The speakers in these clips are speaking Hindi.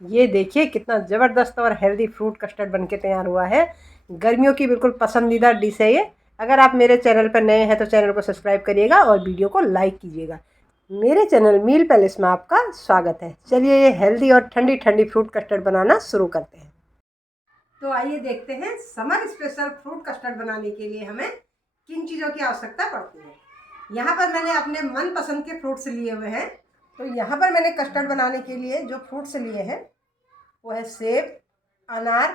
ये देखिए कितना ज़बरदस्त और हेल्दी फ्रूट कस्टर्ड बनके तैयार हुआ है। गर्मियों की बिल्कुल पसंदीदा डिश है ये। अगर आप मेरे चैनल पर नए हैं तो चैनल को सब्सक्राइब करिएगा और वीडियो को लाइक कीजिएगा। मेरे चैनल मील पैलेस में आपका स्वागत है। चलिए ये हेल्दी और ठंडी ठंडी फ्रूट कस्टर्ड बनाना शुरू करते हैं। तो आइए देखते हैं समर स्पेशल फ्रूट कस्टर्ड बनाने के लिए हमें किन चीज़ों की आवश्यकता पड़ती है। यहाँ पर मैंने अपने मनपसंद के फ्रूट्स लिए हुए हैं। तो यहाँ पर मैंने कस्टर्ड बनाने के लिए जो फ्रूट्स लिए हैं वो है सेब, अनार,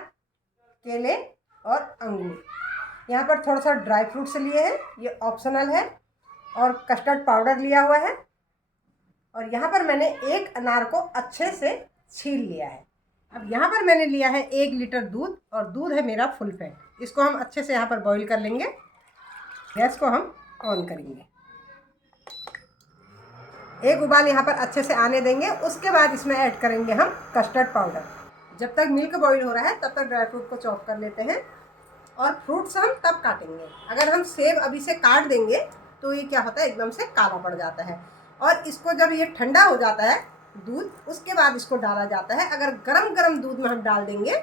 केले और अंगूर। यहाँ पर थोड़ा सा ड्राई फ्रूट्स लिए हैं, ये ऑप्शनल है। और कस्टर्ड पाउडर लिया हुआ है। और यहाँ पर मैंने एक अनार को अच्छे से छील लिया है। अब यहाँ पर मैंने लिया है 1 लीटर दूध और दूध है मेरा फुल फैट। इसको हम अच्छे से यहाँ पर बॉईल कर लेंगे। गैस को हम ऑन करेंगे। एक उबाल यहाँ पर अच्छे से आने देंगे। उसके बाद इसमें ऐड करेंगे हम कस्टर्ड पाउडर। जब तक मिल्क बॉईल हो रहा है तब तक ड्राई फ्रूट को चॉप कर लेते हैं। और फ्रूट्स हम तब काटेंगे। अगर हम सेब अभी से काट देंगे तो ये क्या होता है, एकदम से काला पड़ जाता है। और इसको जब ये ठंडा हो जाता है दूध, उसके बाद इसको डाला जाता है। अगर गरम गरम दूध में हम डाल देंगे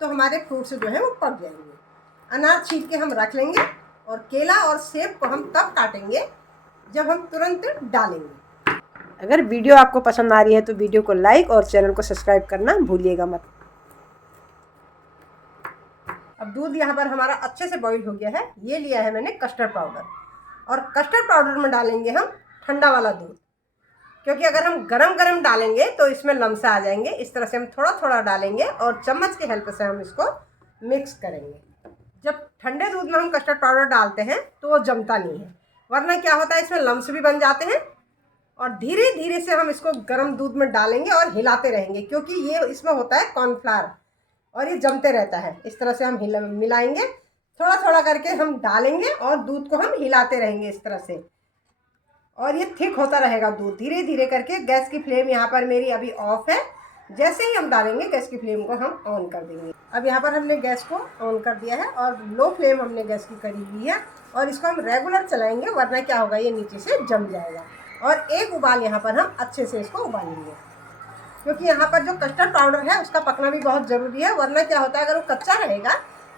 तो हमारे फ्रूट्स जो है वो पक जाएंगे। अनार छील के हम रख लेंगे और केला और सेब को हम तब काटेंगे जब हम तुरंत डालेंगे। अगर वीडियो आपको पसंद आ रही है तो वीडियो को लाइक और चैनल को सब्सक्राइब करना भूलिएगा मत। अब दूध यहाँ पर हमारा अच्छे से बॉईल हो गया है। ये लिया है मैंने कस्टर्ड पाउडर। और कस्टर्ड पाउडर में डालेंगे हम ठंडा वाला दूध, क्योंकि अगर हम गरम गरम डालेंगे तो इसमें लम्स आ जाएंगे। इस तरह से हम थोड़ा थोड़ा डालेंगे और चम्मच की हेल्प से हम इसको मिक्स करेंगे। जब ठंडे दूध में हम कस्टर्ड पाउडर डालते हैं तो वो जमता नहीं है, वरना क्या होता है इसमें लम्स भी बन जाते हैं। और धीरे धीरे से हम इसको गर्म दूध में डालेंगे और हिलाते रहेंगे, क्योंकि ये इसमें होता है कॉर्नफ्लावर और ये जमते रहता है। इस तरह से हम मिलाएंगे, थोड़ा थोड़ा करके हम डालेंगे और दूध को हम हिलाते रहेंगे इस तरह से। और ये थिक होता रहेगा दूध धीरे धीरे करके। गैस की फ्लेम यहाँ पर मेरी अभी ऑफ है। जैसे ही हम डालेंगे गैस की फ्लेम को हम ऑन कर देंगे। अब यहाँ पर हमने गैस को ऑन कर दिया है और लो फ्लेम हमने गैस की करी हुई है। और इसको हम रेगुलर चलाएंगे, वरना क्या होगा, ये नीचे से जम जाएगा। और एक उबाल यहाँ पर हम अच्छे से इसको उबालेंगे, क्योंकि यहाँ पर जो कस्टर्ड पाउडर है उसका पकना भी बहुत ज़रूरी है। वरना क्या होता है, अगर वो कच्चा रहेगा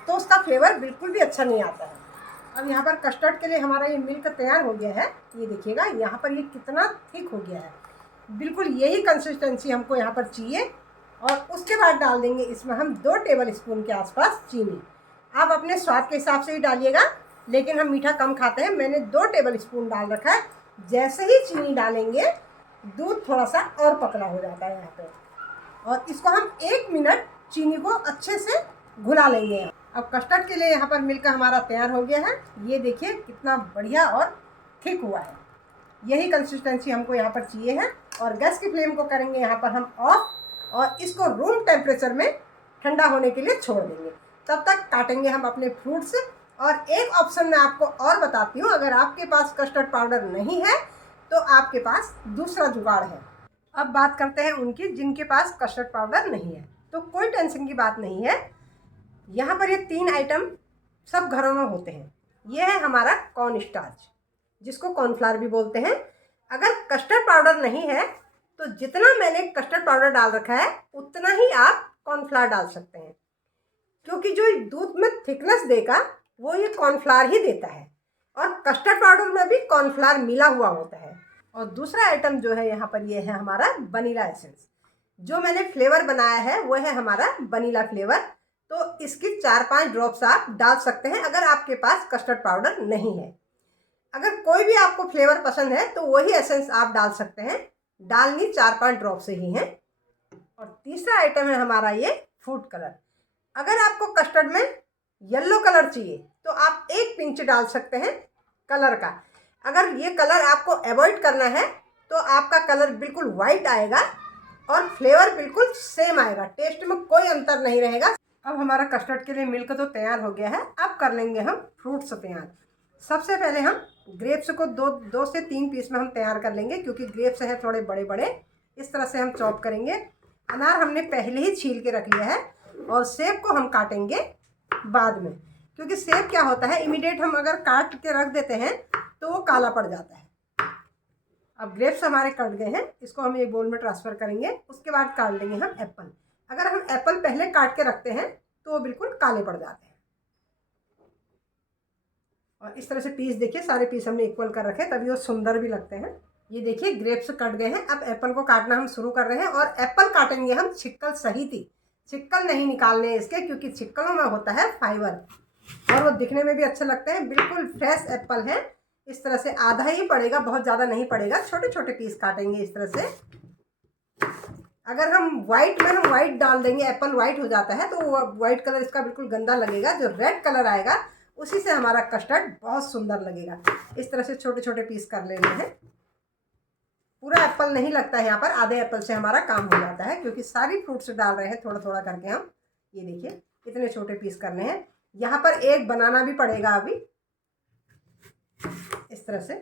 तो उसका फ्लेवर बिल्कुल भी अच्छा नहीं आता है। अब यहाँ पर कस्टर्ड के लिए हमारा ये मिल्क तैयार हो गया है। ये देखिएगा यहाँ पर ये कितना थिक हो गया है। बिल्कुल यही कंसिस्टेंसी हमको यहाँ पर चाहिए। और उसके बाद डाल देंगे इसमें हम 2 टेबल स्पून के आसपास चीनी। आप अपने स्वाद के हिसाब से ही डालिएगा, लेकिन हम मीठा कम खाते हैं। मैंने 2 टेबल स्पून डाल रखा है। जैसे ही चीनी डालेंगे दूध थोड़ा सा और पतला हो जाता है यहाँ पे। और इसको हम 1 मिनट चीनी को अच्छे से घुला लेंगे। अब कस्टर्ड के लिए यहाँ पर मिल्क हमारा तैयार हो गया है। ये देखिए कितना बढ़िया और थिक हुआ है। यही कंसिस्टेंसी हमको यहाँ पर चाहिए है। और गैस की फ्लेम को करेंगे यहाँ पर हम ऑफ और इसको रूम टेम्परेचर में ठंडा होने के लिए छोड़ देंगे। तब तक काटेंगे हम अपने फ्रूट्स। और एक ऑप्शन मैं आपको और बताती हूँ, अगर आपके पास कस्टर्ड पाउडर नहीं है तो आपके पास दूसरा जुगाड़ है। अब बात करते हैं उनकी जिनके पास कस्टर्ड पाउडर नहीं है। तो कोई टेंशन की बात नहीं है। यहाँ पर ये 3 आइटम सब घरों में होते हैं। ये है हमारा कॉर्न स्टार्च, जिसको कॉर्नफ्लावर भी बोलते हैं। अगर कस्टर्ड पाउडर नहीं है तो जितना मैंने कस्टर्ड पाउडर डाल रखा है उतना ही आप कॉर्नफ्लावर डाल सकते हैं, क्योंकि जो दूध में थिकनेस देगा वो ये कॉर्नफ्लावर ही देता है। और कस्टर्ड पाउडर में भी कॉर्नफ्लावर मिला हुआ होता है। और दूसरा आइटम जो है यहाँ पर ये है हमारा वनीला एसेंस। जो मैंने फ्लेवर बनाया है वो है हमारा वनीला फ्लेवर। तो इसकी 4-5 ड्रॉप्स आप डाल सकते हैं अगर आपके पास कस्टर्ड पाउडर नहीं है। अगर कोई भी आपको फ्लेवर पसंद है तो वही एसेंस आप डाल सकते हैं। डालनी 4-5 ड्रॉप से ही है। और तीसरा आइटम है हमारा ये फूड कलर। अगर आपको कस्टर्ड में येलो कलर चाहिए तो आप 1 पिंच डाल सकते हैं कलर का। अगर ये कलर आपको अवॉइड करना है तो आपका कलर बिल्कुल वाइट आएगा और फ्लेवर बिल्कुल सेम आएगा, टेस्ट में कोई अंतर नहीं रहेगा। अब हमारा कस्टर्ड के लिए मिल्क तो तैयार हो गया है। अब कर लेंगे हम फ्रूट्स तैयार। सबसे पहले हम ग्रेप्स को 2 से 3 पीस में हम तैयार कर लेंगे, क्योंकि ग्रेप्स हैं थोड़े बड़े बड़े। इस तरह से हम चॉप करेंगे। अनार हमने पहले ही छील के रख लिया है। और सेब को हम काटेंगे बाद में, क्योंकि सेब क्या होता है, इमीडिएट हम अगर काट के रख देते हैं तो वो काला पड़ जाता है। अब ग्रेप्स हमारे कट गए हैं, इसको हम एक बोल में ट्रांसफ़र करेंगे। उसके बाद काट लेंगे हम एप्पल। एप्पल पहले काट के रखते हैं तो वो बिल्कुल काले पड़ जाते हैं। और इस तरह से पीस देखिए, सारे पीस हमने इक्वल कर रखे तभी वो सुंदर भी लगते हैं। ये देखिए ग्रेप्स कट गए हैं। अब एप्पल को काटना हम शुरू कर रहे हैं। और एप्पल काटेंगे हम छिक्कल सहित ही, छिक्कल नहीं निकालने इसके, क्योंकि छिक्कलों में होता है फाइबर और वो दिखने में भी अच्छे लगते हैं। बिल्कुल फ्रेश एप्पल है। इस तरह से आधा ही पड़ेगा, बहुत ज़्यादा नहीं पड़ेगा। छोटे छोटे पीस काटेंगे इस तरह से। अगर हम वाइट डाल देंगे, एप्पल वाइट हो जाता है तो वो वाइट कलर इसका बिल्कुल गंदा लगेगा। जो रेड कलर आएगा उसी से हमारा कस्टर्ड बहुत सुंदर लगेगा। इस तरह से छोटे छोटे पीस कर लेने हैं। पूरा एप्पल नहीं लगता है यहाँ पर, आधे एप्पल से हमारा काम हो जाता है, क्योंकि सारी फ्रूट्स डाल रहे हैं थोड़ा थोड़ा करके हम। ये देखिए इतने छोटे पीस करने हैं। यहाँ पर एक बनाना भी पड़ेगा अभी, इस तरह से।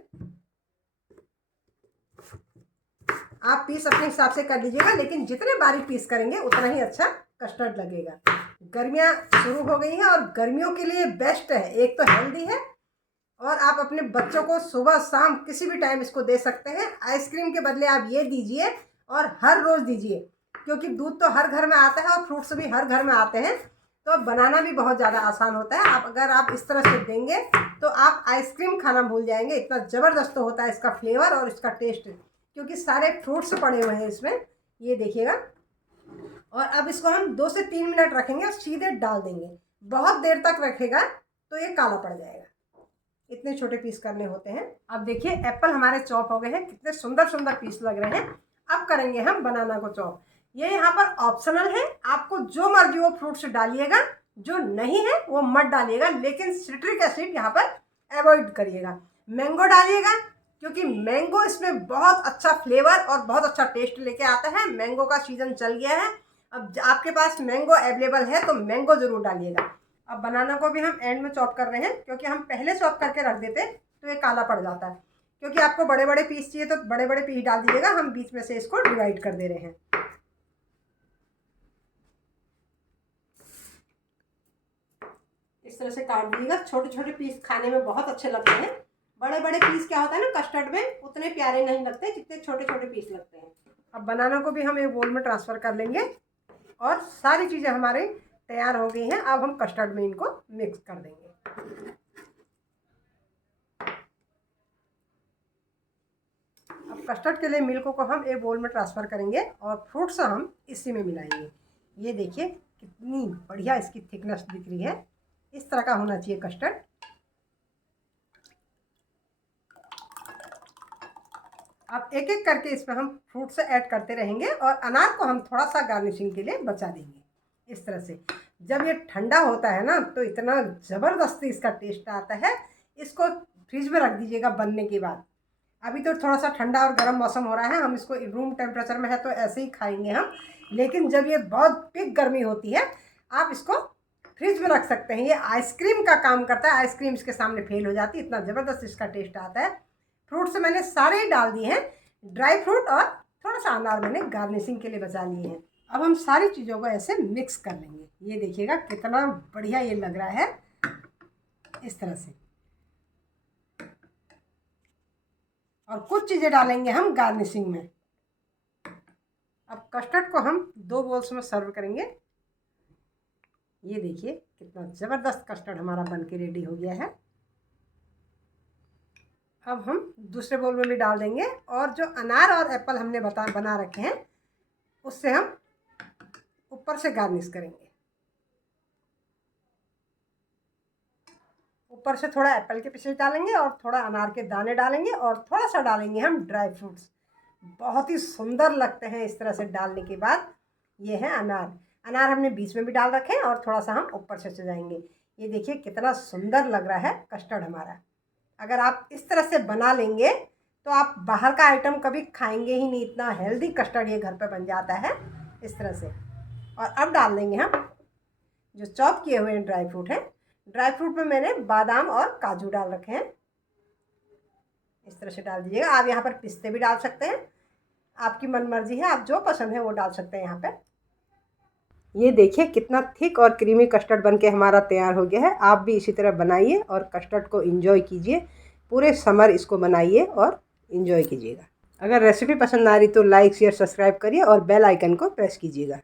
आप पीस अपने हिसाब से कर लीजिएगा, लेकिन जितने बारीक पीस करेंगे उतना ही अच्छा कस्टर्ड लगेगा। गर्मियाँ शुरू हो गई हैं और गर्मियों के लिए बेस्ट है। एक तो हेल्दी है और आप अपने बच्चों को सुबह शाम किसी भी टाइम इसको दे सकते हैं। आइसक्रीम के बदले आप ये दीजिए और हर रोज़ दीजिए, क्योंकि दूध तो हर घर में आता है और फ्रूट्स भी हर घर में आते हैं, तो बनाना भी बहुत ज़्यादा आसान होता है। अगर आप इस तरह से देंगे तो आप आइसक्रीम खाना भूल जाएंगे। इतना ज़बरदस्त होता है इसका फ्लेवर और इसका टेस्ट, क्योंकि सारे फ्रूट्स पड़े हुए हैं इसमें। ये देखिएगा। और अब इसको हम 2 से 3 मिनट रखेंगे और सीधे डाल देंगे। बहुत देर तक रखेगा तो ये काला पड़ जाएगा। इतने छोटे पीस करने होते हैं। अब देखिए एप्पल हमारे चॉप हो गए हैं, कितने सुंदर सुंदर पीस लग रहे हैं। अब करेंगे हम बनाना को चॉप। ये यहाँ पर ऑप्शनल है, आपको जो मर्जी वो फ्रूट्स डालिएगा, जो नहीं है वो मत डालिएगा, लेकिन सिट्रिक एसिड यहाँ पर अवॉइड करिएगा। मैंगो डालिएगा, क्योंकि मैंगो इसमें बहुत अच्छा फ्लेवर और बहुत अच्छा टेस्ट लेके आता है। मैंगो का सीज़न चल गया है। अब आपके पास मैंगो अवेलेबल है तो मैंगो ज़रूर डालिएगा। अब बनाना को भी हम एंड में चॉप कर रहे हैं, क्योंकि हम पहले चॉप करके रख देते तो ये काला पड़ जाता है। क्योंकि आपको बड़े बड़े पीस चाहिए तो बड़े बड़े पीस डाल दीजिएगा। हम बीच में से इसको डिवाइड कर दे रहे हैं। इस तरह से काट दीजिएगा। छोटे छोटे पीस खाने में बहुत अच्छे लगते हैं। बड़े बड़े पीस क्या होता है ना कस्टर्ड में, उतने प्यारे नहीं लगते जितने छोटे छोटे पीस लगते हैं। अब बनाना को भी हम एक बोल में ट्रांसफ़र कर लेंगे और सारी चीज़ें हमारी तैयार हो गई हैं। अब हम कस्टर्ड में इनको मिक्स कर देंगे। अब कस्टर्ड के लिए मिल्क को हम एक बोल में ट्रांसफ़र करेंगे और फ्रूट्स हम इसी में मिलाएंगे। ये देखिए कितनी बढ़िया इसकी थिकनेस दिख रही है। इस तरह का होना चाहिए कस्टर्ड। अब एक एक करके इसमें हम फ्रूट्स ऐड करते रहेंगे और अनार को हम थोड़ा सा गार्निशिंग के लिए बचा देंगे। इस तरह से जब ये ठंडा होता है ना तो इतना ज़बरदस्ती इसका टेस्ट आता है। इसको फ्रिज में रख दीजिएगा बनने के बाद। अभी तो थोड़ा सा ठंडा और गर्म मौसम हो रहा है, हम इसको रूम टेम्परेचर में है तो ऐसे ही खाएंगे हम। लेकिन जब ये बहुत पीक गर्मी होती है आप इसको फ्रिज में रख सकते हैं। ये आइसक्रीम का काम करता है। आइसक्रीम इसके सामने फेल हो जाती है, इतना ज़बरदस्त इसका टेस्ट आता है। फ्रूट्स मैंने सारे ही डाल दिए हैं, ड्राई फ्रूट और थोड़ा सा अनार मैंने गार्निशिंग के लिए बचा लिए हैं। अब हम सारी चीज़ों को ऐसे मिक्स कर लेंगे। ये देखिएगा कितना बढ़िया ये लग रहा है इस तरह से। और कुछ चीज़ें डालेंगे हम गार्निशिंग में। अब कस्टर्ड को हम 2 बोल्स में सर्व करेंगे। ये देखिए कितना ज़बरदस्त कस्टर्ड हमारा बन के रेडी हो गया है। अब हम दूसरे बोल में भी डाल देंगे और जो अनार और एप्पल हमने बना रखे हैं उससे हम ऊपर से गार्निश करेंगे। ऊपर से थोड़ा एप्पल के पीसेस डालेंगे और थोड़ा अनार के दाने डालेंगे और थोड़ा सा डालेंगे हम ड्राई फ्रूट्स। बहुत ही सुंदर लगते हैं इस तरह से डालने के बाद। ये है अनार। अनार हमने बीच में भी डाल रखे हैं और थोड़ा सा हम ऊपर से सजाएंगे। ये देखिए कितना सुंदर लग रहा है कस्टर्ड हमारा। अगर आप इस तरह से बना लेंगे तो आप बाहर का आइटम कभी खाएंगे ही नहीं। इतना हेल्दी कस्टर्ड ये घर पे बन जाता है इस तरह से। और अब डाल देंगे हम जो चॉप किए हुए ड्राई फ्रूट हैं। ड्राई फ्रूट में मैंने बादाम और काजू डाल रखे हैं। इस तरह से डाल दीजिएगा। आप यहाँ पर पिस्ते भी डाल सकते हैं, आपकी मनमर्जी है, आप जो पसंद है वो डाल सकते हैं यहाँ पे। ये देखिए कितना थिक और क्रीमी कस्टर्ड बनके हमारा तैयार हो गया है। आप भी इसी तरह बनाइए और कस्टर्ड को एंजॉय कीजिए। पूरे समर इसको बनाइए और एंजॉय कीजिएगा। अगर रेसिपी पसंद आ रही तो लाइक शेयर सब्सक्राइब करिए और बेल आइकन को प्रेस कीजिएगा।